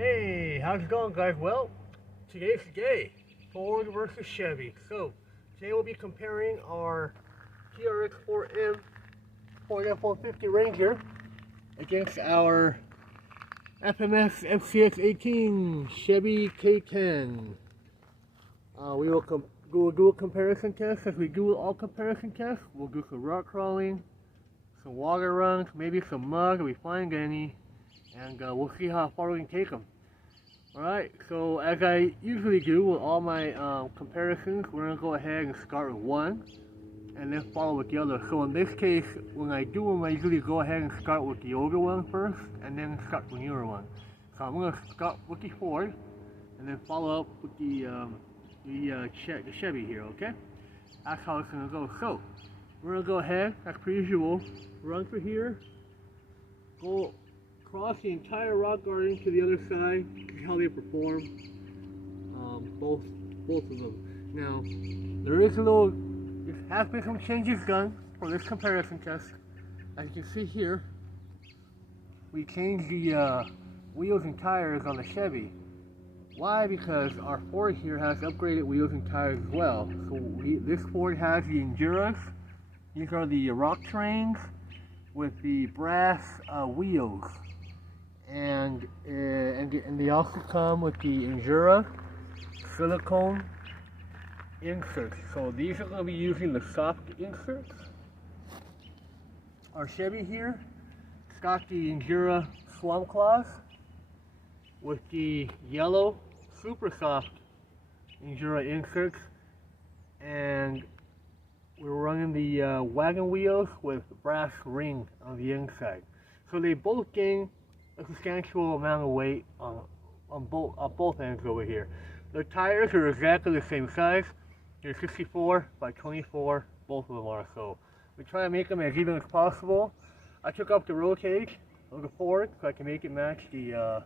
Hey, how's it going, guys? Well, today's the day, Ford versus Chevy. So, today we'll be comparing our TRX4M Ford F150 Ranger against our FMS FCX18 Chevy K10. We will do a comparison test. As we do all comparison tests, we'll do some rock crawling, some water runs, maybe some mud if we find any, and we'll see how far we can take them. Alright, so as I usually do with all my comparisons, we're going to go ahead and start with one and then follow with the other. So in this case, when I do them, I usually go ahead and start with the older one first and then start with the newer one. So I'm going to start with the Ford and then follow up with the Chevy here, okay? That's how it's going to go. So we're going to go ahead, as per usual, run for here, go cross the entire rock garden to the other side, see how they perform, both of them. Now, there has been some changes done for this comparison test. As you can see here, we changed the wheels and tires on the Chevy. Why? Because our Ford here has upgraded wheels and tires as well. So this Ford has the Enduras. These are the rock terrains with the brass wheels. And they also come with the Endura silicone inserts. So these are going to be using the soft inserts. Our Chevy here, it's got the Endura Swamp Claws with the yellow super soft Endura inserts, and we're running the wagon wheels with brass ring on the inside. So they both gain a substantial amount of weight on both ends over here. The tires are exactly the same size. They're 64 by 24, both of them are. So we try to make them as even as possible. I took up the roll cage of the Ford so I can make it match the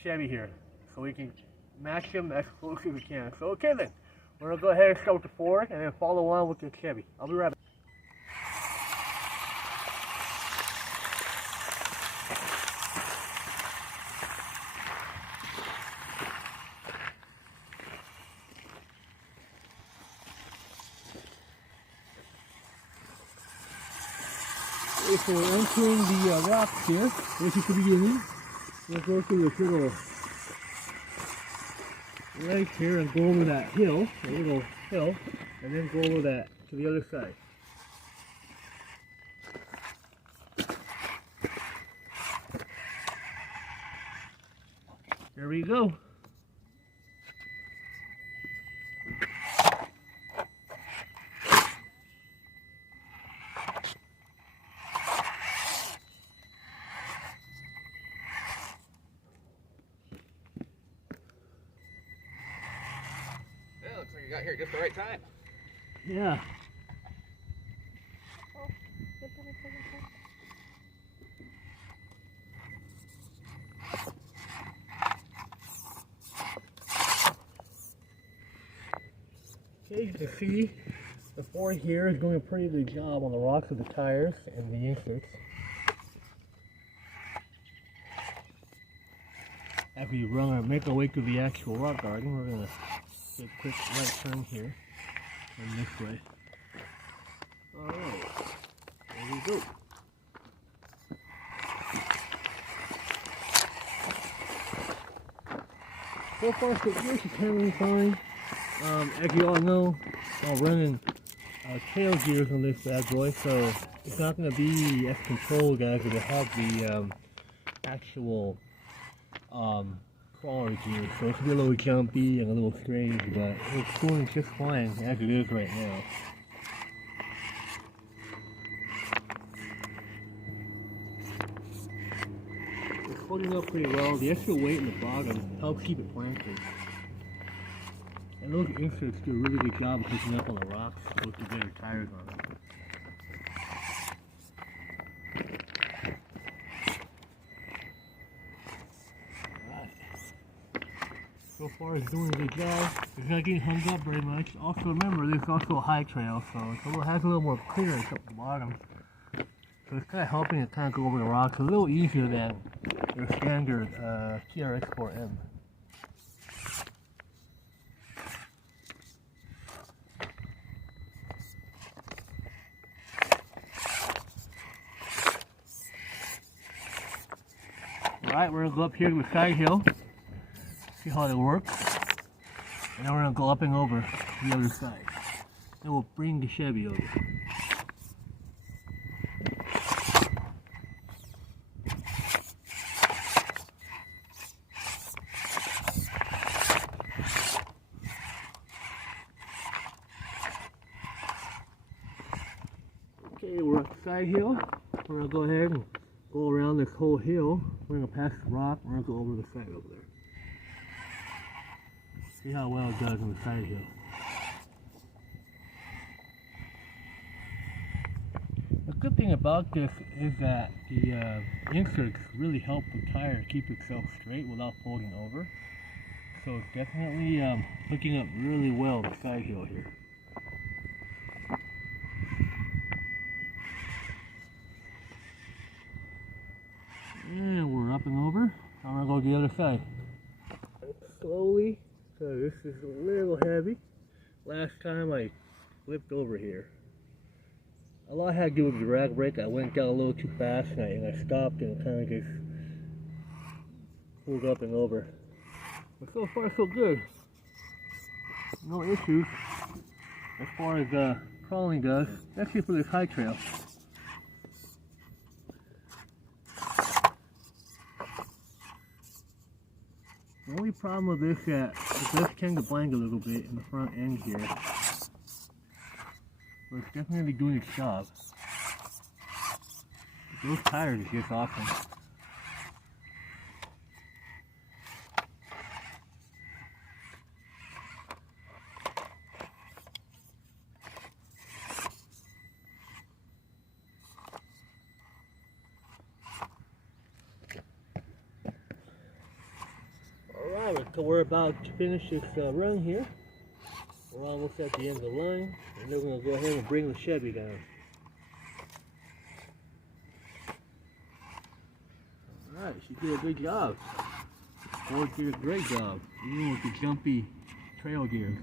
Chevy here, so we can match them as close as we can. So okay then, we're gonna go ahead and start with the Ford and then follow on with the Chevy. I'll be right back. So we're entering the rocks here. This is the beginning. We'll go through this little right here and go over that hill, a little hill, and then go over that to the other side. There we go. Looks like you got here just the right time. Yeah. Okay, you can see the Ford here is doing a pretty good job on the rocks of the tires and the inserts. As we make our way to the actual rock garden, we're going to take a quick right turn here and this way. Alright, there we go. So far so good, she's handling fine. As you all know, I'm running tail gears on this bad boy, so it's not going to be as controlled as it will have the actual crawler gear. So it's a little jumpy and a little strange, but it's going just fine as it is right now. It's holding up pretty well. The extra weight in the bottom helps keep it planted. And those inserts do a really good job of picking up on the rocks with the bigger tires on them. So far it's doing a good job. It's not getting hung up very much. Also remember, there's also a high trail, so it has a little more clearance up the bottom. So it's kind of helping it kind of go over the rocks a little easier than their standard TRX4M. Alright, we're going to go up here to the side hill, see how it works, and then we're going to go up and over the other side. Then we'll bring the Chevy over. Okay, we're up the side hill. We're going to go ahead and go around this whole hill. We're going to pass the rock. We're going to go over the side over there. See how well it does on the side hill. The good thing about this is that the inserts really help the tire keep itself straight without folding over. So it's definitely hooking up really well the side hill here. And we're up and over. I'm going to go the other side. Slowly, so this is a little heavy. Last time I flipped over here. A lot had to do with the drag brake. I went down a little too fast and I stopped and it kind of just pulled up and over. But so far so good. No issues as far as crawling goes, especially for this high trail. The only problem with this is that it does tend to blank a little bit in the front end here. But it's definitely doing its job. Those tires are just awesome. Alright, so we're about to finish this run here. We're almost at the end of the line, and then we're going to go ahead and bring the Chevy down. Alright, she did a good job. Ford did a great job, even with the jumpy trail gears.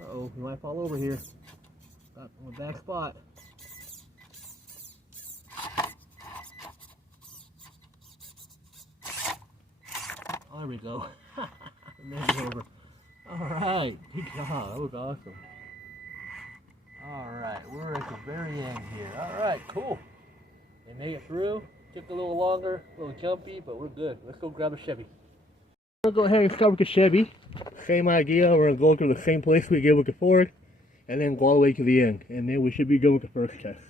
Uh-oh, we might fall over here. Got in a bad spot. Oh, there we go. Over. Alright, good job. That was awesome. Alright, we're at the very end here. Alright, cool. They made it through. Took a little longer, a little jumpy, but we're good. Let's go grab a Chevy. We're going to go ahead and start with the Chevy. Same idea. We're going to go to the same place we did with the Ford, and then go all the way to the end. And then we should be good with the first test.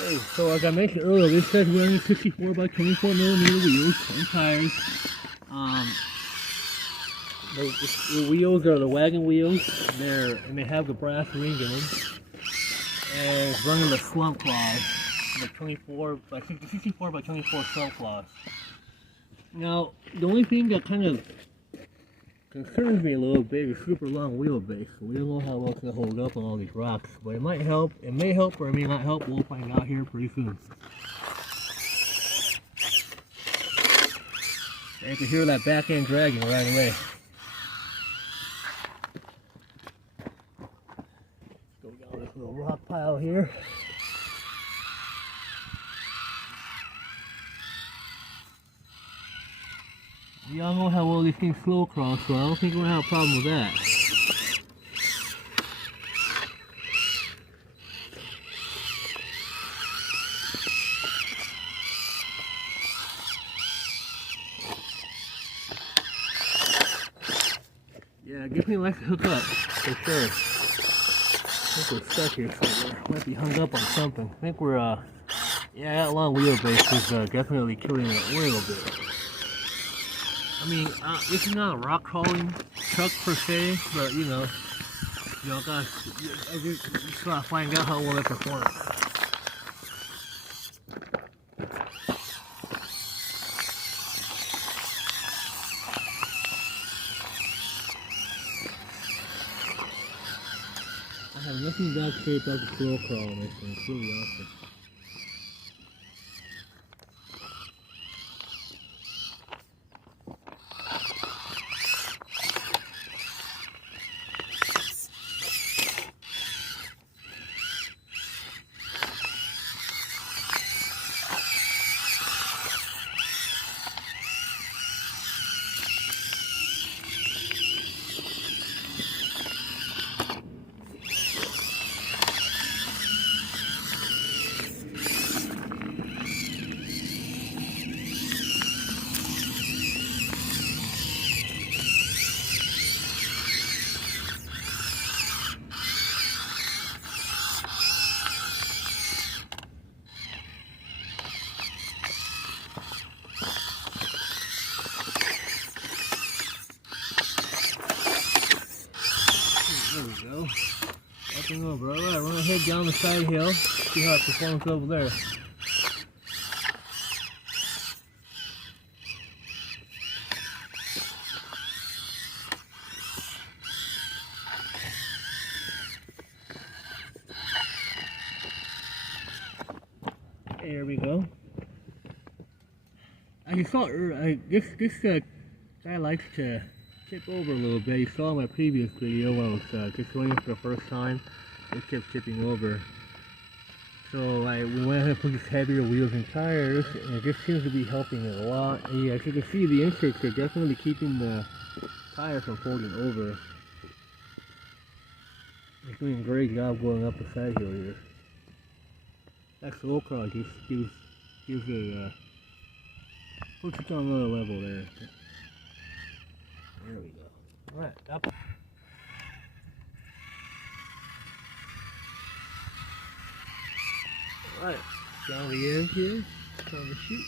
Okay, so like I mentioned earlier, this says running 54 by 24 millimeter wheels and tires. The wheels are the wagon wheels. And they have the brass ring in them. And it's running the slump claws, the 64 by 24 slump claws. Now, the only thing that kind of concerns me a little bit is super long wheelbase. We don't know how well it's going to hold up on all these rocks, but it might help. It may help or it may not help. We'll find out here pretty soon. And you can hear that back end dragging right away. Let's go down this little rock pile here. Y'all know how well these things slow crawl, so I don't think we're going to have a problem with that. Yeah, it gives me like to hook up, for sure. think we're stuck here somewhere. Might be hung up on something. I think we're, yeah, that long wheelbase is definitely killing it a little bit. I mean, this is not a rock crawling truck per se, but you know, guys, I just gotta find out how well it performs. I have nothing bad to say about the slow crawl on this thing. It's really awesome. There we go. Up and over. Alright, we're gonna head down the side hill, see how it performs over there. Here we go. I saw this guy likes to tip over a little bit. You saw in my previous video when I was just running for the first time, it kept tipping over. So we went ahead and put these heavier wheels and tires, and it just seems to be helping it a lot. And yeah, as you can see, the inserts are definitely keeping the tire from folding over. It's doing a great job going up the side hill here. That slow crawl just gives it puts it on another level there. There we go. Alright, up. Alright, down the end here, down the chute.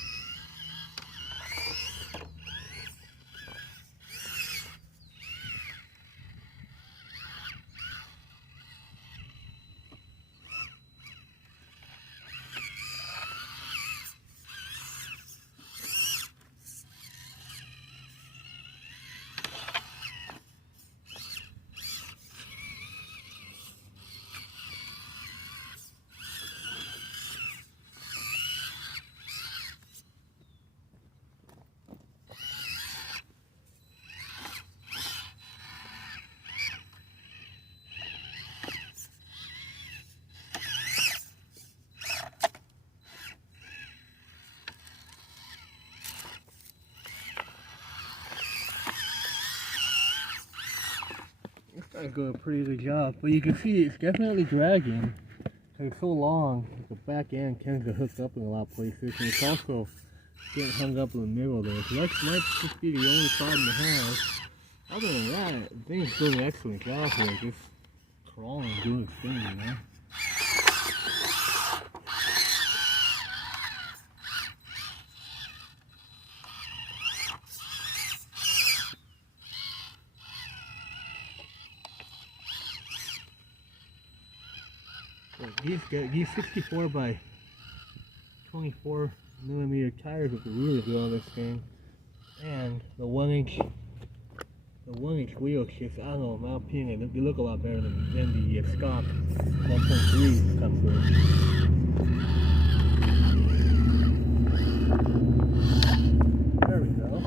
It's doing a pretty good job, but you can see it's definitely dragging. It's so long, the back end tends to hook up in a lot of places, and it's also getting hung up in the middle there. So that might just be the only problem it has. Other than that, the thing's doing an excellent job here, just crawling and doing its thing, you know. These 64 by 24 millimeter tires look really good on this thing, and the 1 inch wheels just, I don't know, in my opinion, they look a lot better than the stock 1.3 come through. There we go.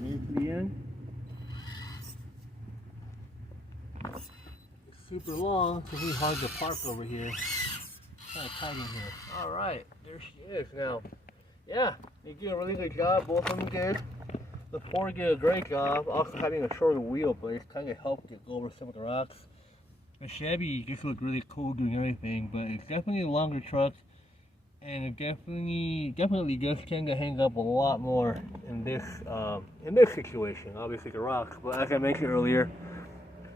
Made it to the end. It's super long, so it's really hard to park over here. Kind of tight in here. Alright, there she is now. Yeah, they did a really good job, both of them did. The Ford did a great job, also having a shorter wheelbase kind of helped it go over some of the rocks. The Chevy just looked really cool doing everything, but it's definitely a longer truck, and it definitely does tend to hang up a lot more in this situation. Obviously the rocks, but as I mentioned earlier,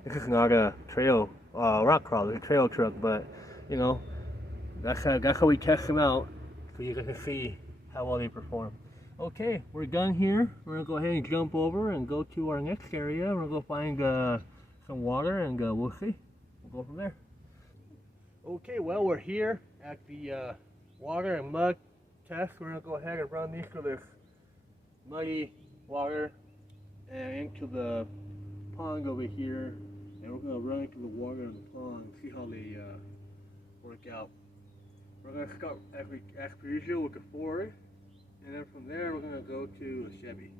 this is not a trail rock crawler, a trail truck, but you know, that's how we test them out, so you guys can see how well they perform. Okay, we're done here. We're gonna go ahead and jump over and go to our next area. We're gonna go find some water, and we'll see. We'll go from there. Okay, well, we're here at the water and mud test. We're gonna go ahead and run these through this muddy water and into the pond over here, and we're gonna run into the water in the pond and see how they work out. We're gonna start as per usual with the Ford, and then from there we're gonna go to a Chevy.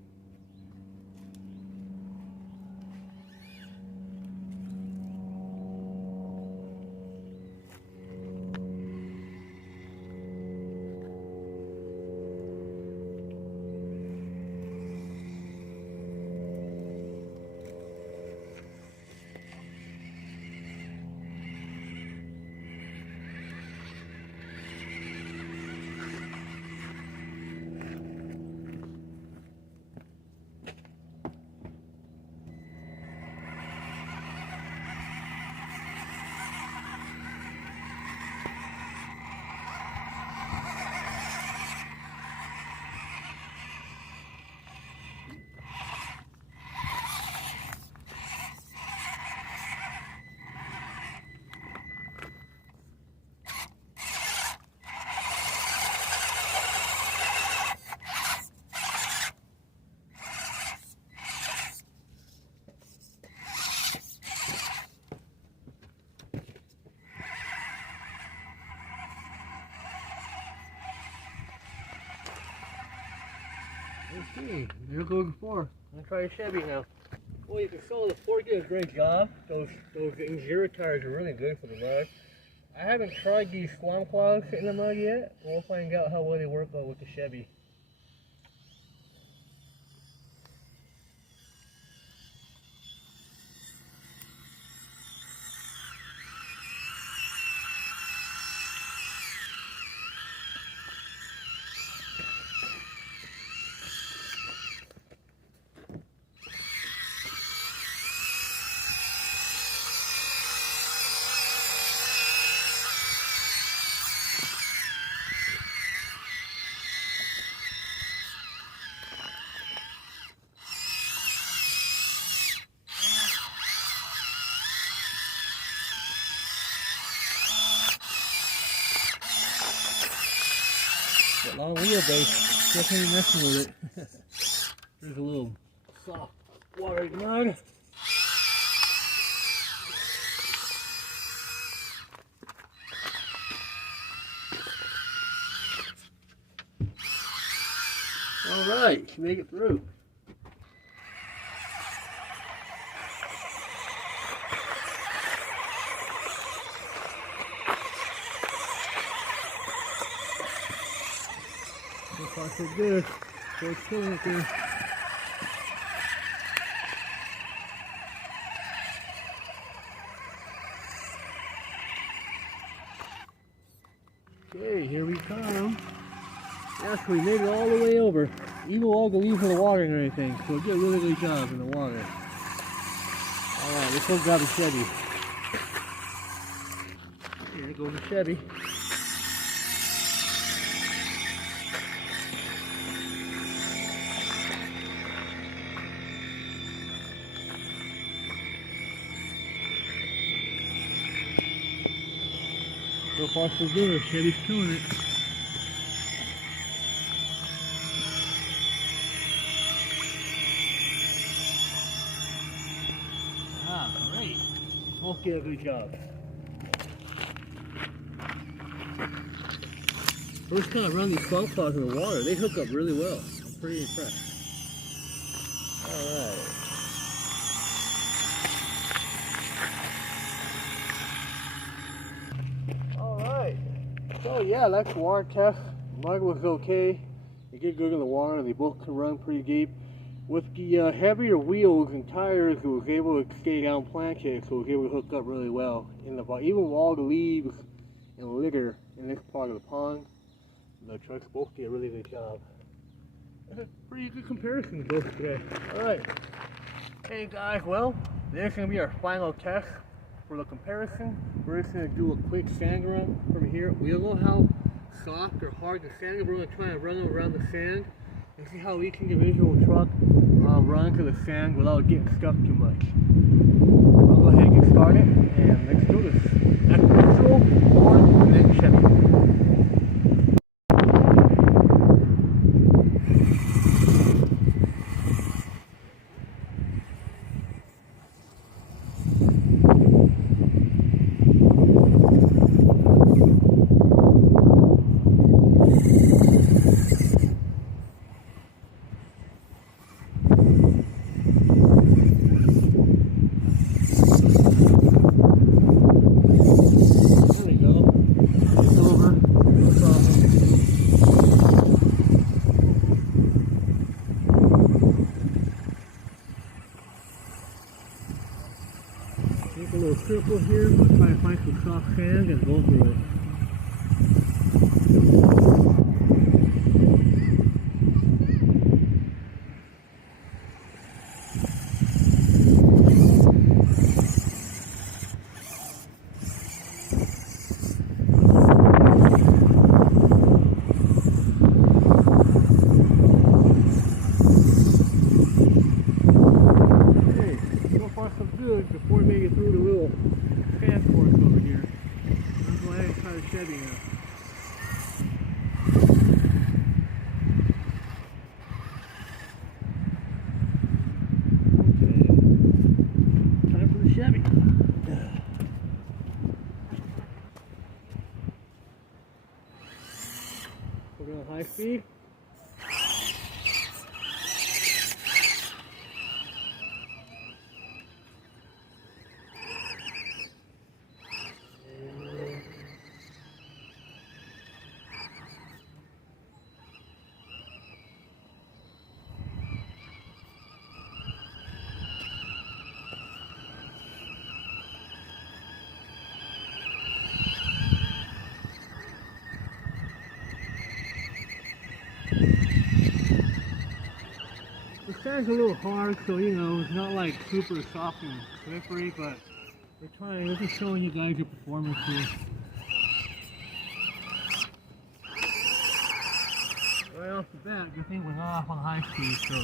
Okay, there goes the Ford. I'm gonna try a Chevy now. Well, you can tell the Ford did a great job. Those zero tires are really good for the mud. I haven't tried these swamp clogs in the mud yet. We'll find out how well they work out with the Chevy. That long wheelbase, definitely messing with it. There's a little soft water mud. Alright, she made it through. So far so good. So it's still right there. Okay, here we come. Yes, we made it all the way over. Even all the leaves in the water and everything. So we did a really good job in the water. Alright, let's go grab a Chevy. Here goes the Chevy. So far so good, Chevy's killing it. Ah, great. Both did a good job. First time I run these swamp clogs in the water, they hook up really well. I'm pretty impressed. Alright. Alright. So yeah, that's the water test. Mud was okay. They did good in the water. They both can run pretty deep. With the heavier wheels and tires, it was able to stay down planted, so it was able to hook up really well. In the even with all the leaves and litter in this part of the pond, the trucks both did a really good job. That's a pretty good comparison both today. Alright. Hey guys, well, this is going to be our final test for the comparison, we're just going to do a quick sand run from here. We don't know how soft or hard the sand is. We're going to try and run around the sand and see how each individual truck runs to the sand without getting stuck too much. I'll go ahead and get started, and let's do this. As usual, Ford and then Chevy. Make a little circle here, we'll try to find some soft sand and go through it. Before we make it through the little sand course over here, let's go ahead and try the Chevy now. Okay, time for the Chevy. We're going high speed. The sand's a little hard, so you know, it's not like super soft and slippery, but we're just showing you guys your performance here. Right off the bat, the thing went off on high speed, so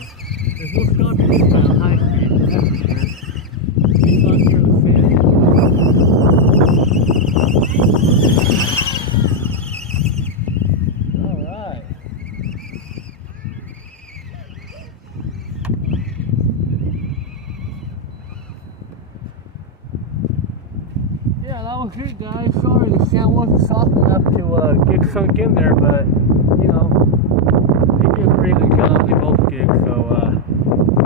there's no stopping this time on high speed, that's for sure. It's not here in the sand. Yeah, that was it, guys. Sorry the sand wasn't soft enough to get sunk in there, but you know, they did a pretty good job. They both did, so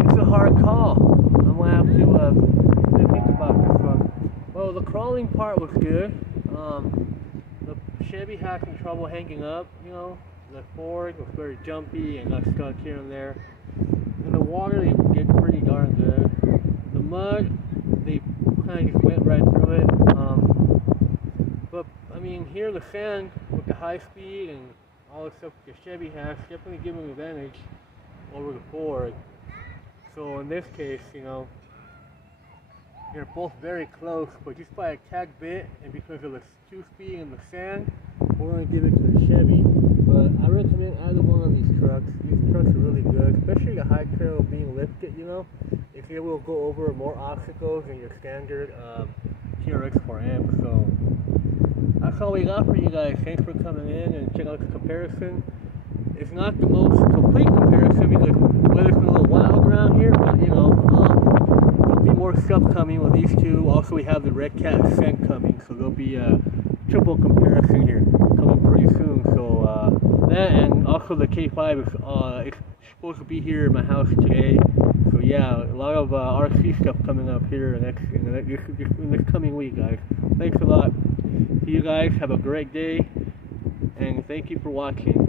it's a hard call. I'm gonna have to really think about this one. Well, the crawling part was good. The Chevy had some trouble hanging up. You know, the Ford was very jumpy and got stuck here and there. In the water, they did pretty darn good. The mud, they kind of just went right through it. But I mean, here the sand with the high speed and all the stuff the Chevy has definitely give them an advantage over the Ford. So in this case, you know, they're both very close, but just by a tad bit, and because of the 2-speed and the sand, we're going to give it to the Chevy. But I recommend either one of these trucks. These trucks are really good, especially the high trail being lifted, you know. If you will go over more obstacles than your standard TRX4M. So that's all we got for you guys. Thanks for coming in and checking out the comparison. It's not the most complete comparison because weather's been a little wild around here, but you know, there'll be more stuff coming with these two. Also, we have the Red Cat Ascent coming, so there'll be a triple comparison here coming pretty soon. So that, and also the K5 is it's supposed to be here in my house today. So yeah, a lot of RC stuff coming up here in this coming week, guys. Thanks a lot. See you guys. Have a great day, and thank you for watching.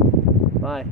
Bye.